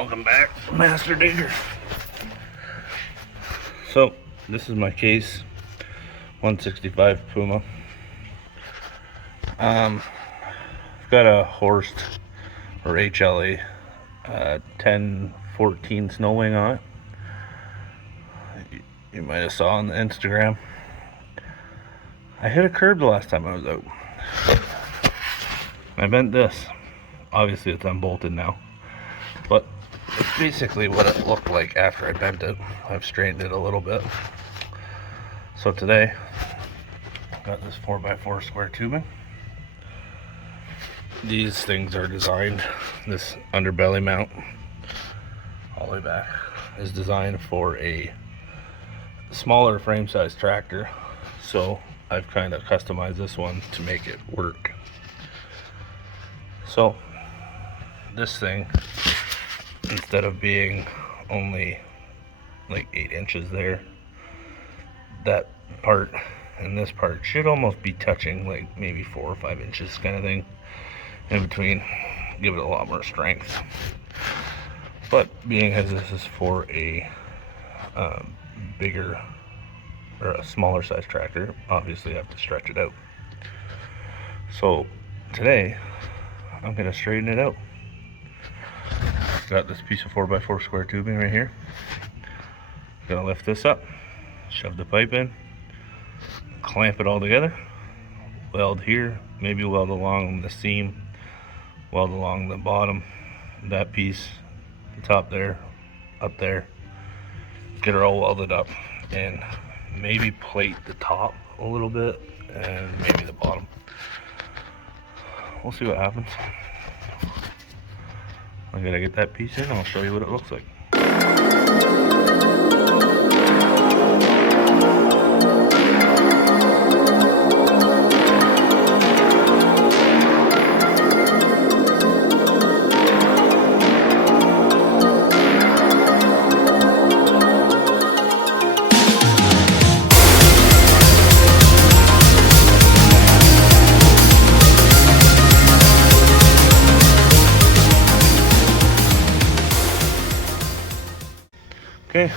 Welcome back, Master Digger. So, this is my case, 165 Puma. I've got a Horst or HLA 1014 snow wing on it. You might have saw on the Instagram. I hit a curb the last time I was out. I bent this. Obviously it's unbolted now, but it's basically what it looked like after I bent it. I've straightened it a little bit. So today, I got this 4x4 square tubing. These things are designed, this underbelly mount, all the way back, is designed for a smaller frame size tractor. So I've kind of customized this one to make it work. So this thing, instead of being only like 8 inches there, that part and this part should almost be touching, like maybe 4 or 5 inches kind of thing in between. Give it a lot more strength. But being as this is for a bigger or a smaller size tractor, obviously I have to stretch it out. So today I'm gonna straighten it out. Got this piece of 4x4 square tubing right here. Gonna lift this up, shove the pipe in, clamp it all together, weld here, maybe weld along the seam, weld along the bottom, that piece, the top there, up there, get her all welded up, and maybe plate the top a little bit and maybe the bottom. We'll see what happens. I'm gonna get that piece in and I'll show you what it looks like. Okay,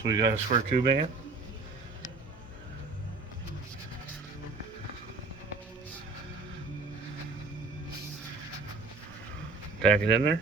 so we got a square tubing in. Tack it in there,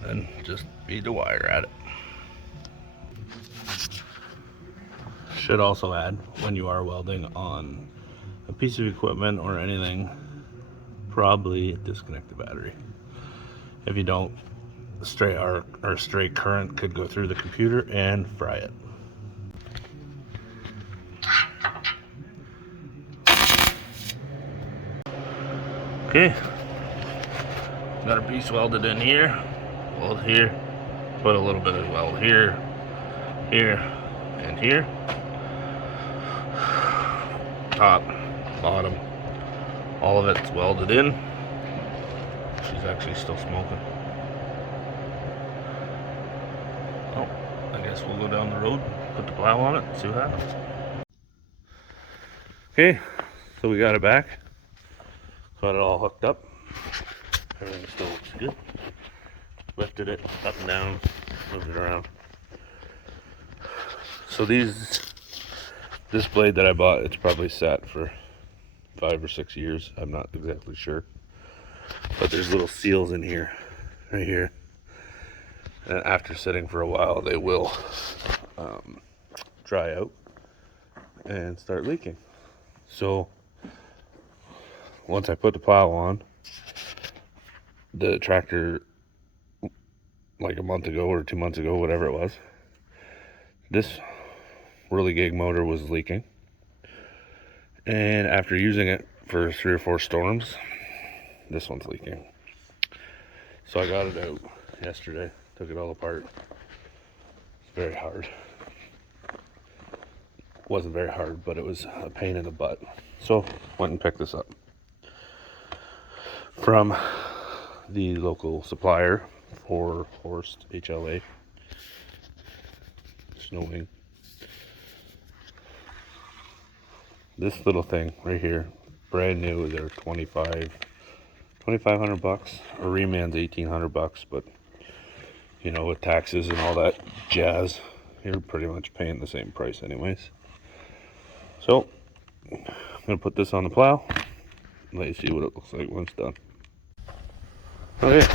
then just feed the wire at it. Should also add, when you are welding on a piece of equipment or anything, probably disconnect the battery. If you don't, straight arc or straight current could go through the computer and fry it. Okay, got a piece welded in here, weld here, put a little bit of weld here, here, and here. Top, bottom, all of it's welded in. She's actually still smoking. Oh, I guess we'll go down the road, put the plow on it, see what happens. Okay, so we got it back. Got it all hooked up. Everything still looks good. Lifted it up and down, moved it around. So this blade that I bought, it's probably sat for 5 or 6 years. I'm not exactly sure. But there's little seals in here, right here. And after sitting for a while, they will dry out and start leaking. So once I put the plow on, the tractor, like a month ago or 2 months ago, whatever it was, this whirligig motor was leaking. And after using it for 3 or 4 storms, this one's leaking. So I got it out yesterday, took it all apart. It's very hard. It wasn't very hard, but it was a pain in the butt. So went and picked this up from the local supplier for Horst HLA snow wing. This little thing right here, brand new, they're $2,500 bucks. A reman's $1,800 bucks, but you know, with taxes and all that jazz, you're pretty much paying the same price anyways. So I'm gonna put this on the plow, let you see what it looks like when it's done. Okay,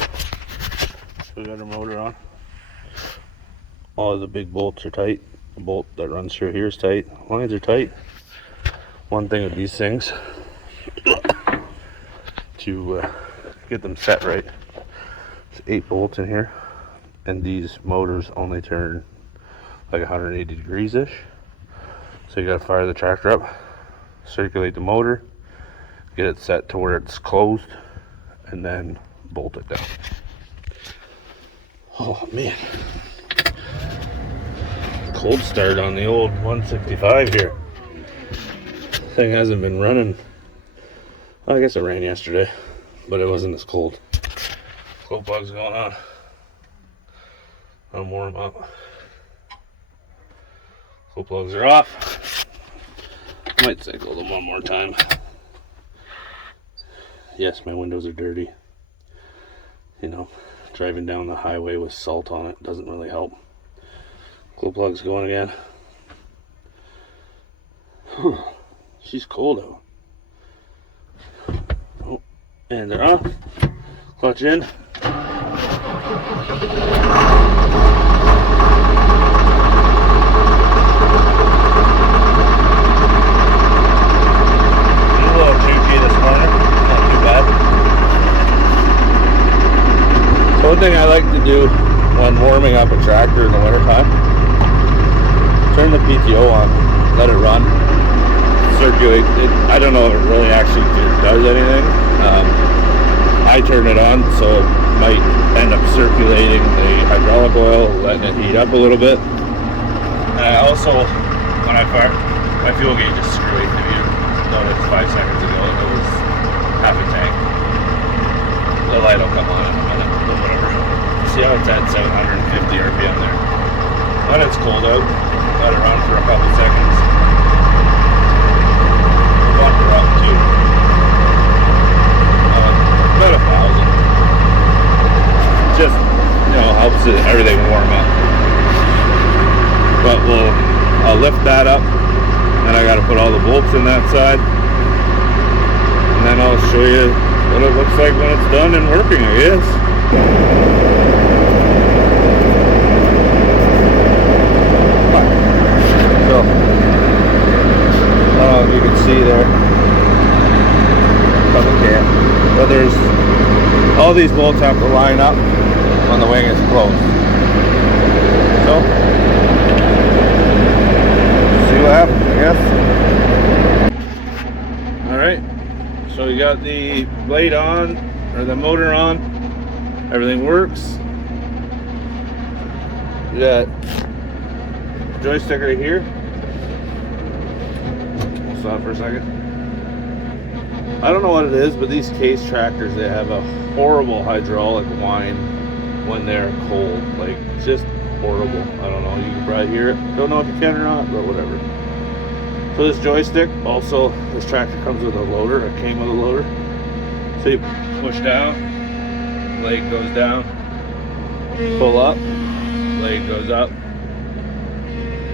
so we got our motor on. All of the big bolts are tight. The bolt that runs through here is tight. Lines are tight. One thing with these things, to get them set right, there's 8 bolts in here, and these motors only turn like 180 degrees ish. So you gotta fire the tractor up, circulate the motor, get it set to where it's closed, and then bolt it down. Oh man, cold start on the old 165 here. Thing hasn't been running. I guess it ran yesterday, but it wasn't as cold. Glow plugs going on. I'll warm up. Glow plugs are off. Might cycle them one more time. Yes, my windows are dirty. You know, driving down the highway with salt on it doesn't really help. Glow plugs going again. Whew, she's cold out. Oh, and they're off. Clutch in. One thing I like to do when warming up a tractor in the wintertime, turn the PTO on, let it run, circulate it. I don't know if it really actually does anything. I turn it on so it might end up circulating the hydraulic oil, letting it heat up a little bit. And I also, when I fire, my fuel gauge is screwy. If you noticed 5 seconds ago, it was half a tank. The light will come on in a minute, but whatever. See how it's at 750 RPM there. When it's cold out, let it run for a couple seconds. Bump her up to about 1,000. Just, you know, helps everything warm up. But I'll lift that up, and I got to put all the bolts in that side, and then I'll show you what it looks like when it's done and working, I guess. So, I don't know if you can see there. Probably can't. But there's, all these bolts have to line up when the wing is closed. So, see what happens, I guess. Alright. So we got the blade on, or the motor on, everything works. We got the joystick right here. Stop for a second. I don't know what it is, but these case tractors, they have a horrible hydraulic whine when they're cold. Like, just horrible. I don't know, you can probably hear it. Don't know if you can or not, but whatever. So this joystick, also, this tractor comes with a loader. It came with a loader. So you push down, blade goes down, pull up, blade goes up,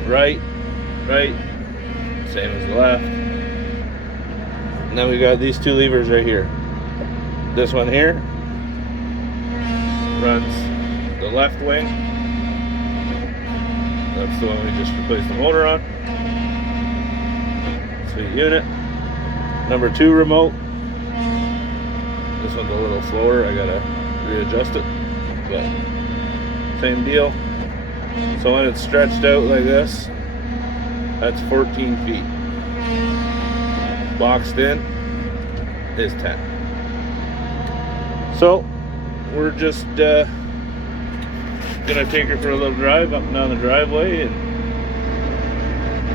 right, same as the left. And then we got these 2 levers right here. This one here runs the left wing. That's the one we just replaced the motor on. Sweet unit. Number 2 remote. This one's a little slower. I gotta readjust it. But same deal. So when it's stretched out like this, that's 14 feet. Boxed in is 10. So we're just gonna take her for a little drive up and down the driveway and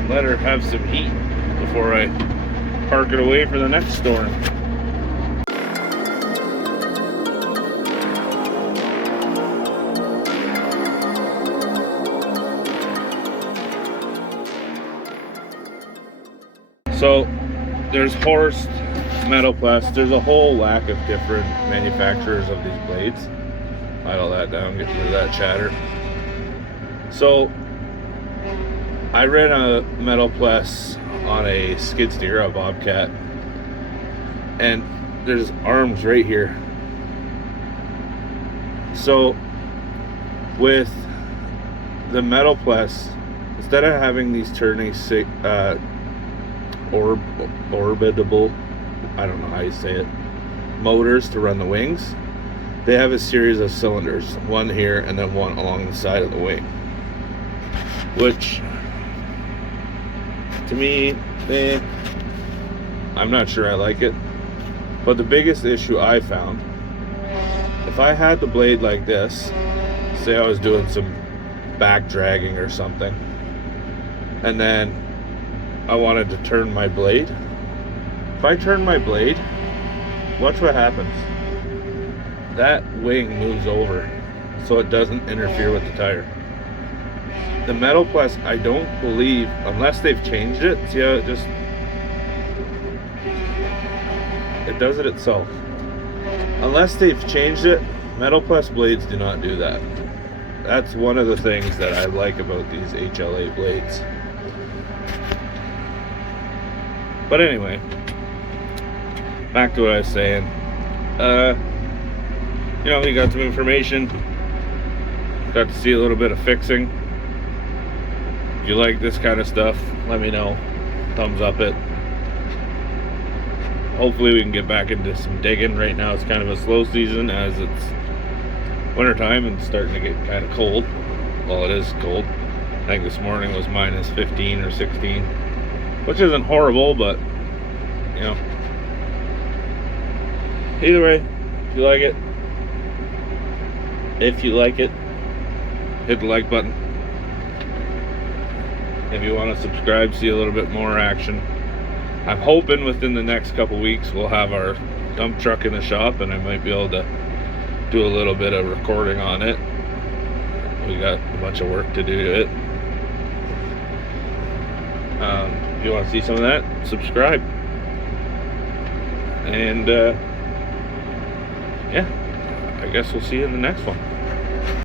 let her have some heat before I park it away for the next storm. So there's Horst, Metalplast, there's a whole lack of different manufacturers of these blades. idle that down, get rid of that chatter. So I ran a metal press on a skid steer, a Bobcat, and there's arms right here. So with the metal press, instead of having these turning orbitable, I don't know how you say it, motors to run the wings, they have a series of cylinders, one here and then one along the side of the wing, which to me, I'm not sure I like it. But the biggest issue I found, if I had the blade like this, say I was doing some back dragging or something, and then I wanted to turn my blade, if I turn my blade, watch what happens. That wing moves over so it doesn't interfere with the tire. The metal press, I don't believe, unless they've changed it, see how it just, it does it itself. Unless they've changed it, metal press blades do not do that. That's one of the things that I like about these HLA blades. But anyway, back to what I was saying. You know, we got some information, got to see a little bit of fixing. If you like this kind of stuff, let me know. Thumbs up it. Hopefully we can get back into some digging. Right now it's kind of a slow season as it's winter time and starting to get kind of cold. Well, it is cold. I think this morning was minus 15 or 16, which isn't horrible, but you know, either way, if you like it, hit the like button. If you want to subscribe, see a little bit more action. I'm hoping within the next couple weeks we'll have our dump truck in the shop and I might be able to do a little bit of recording on it. We got a bunch of work to do to it. If you want to see some of that, subscribe. And yeah, I guess we'll see you in the next one.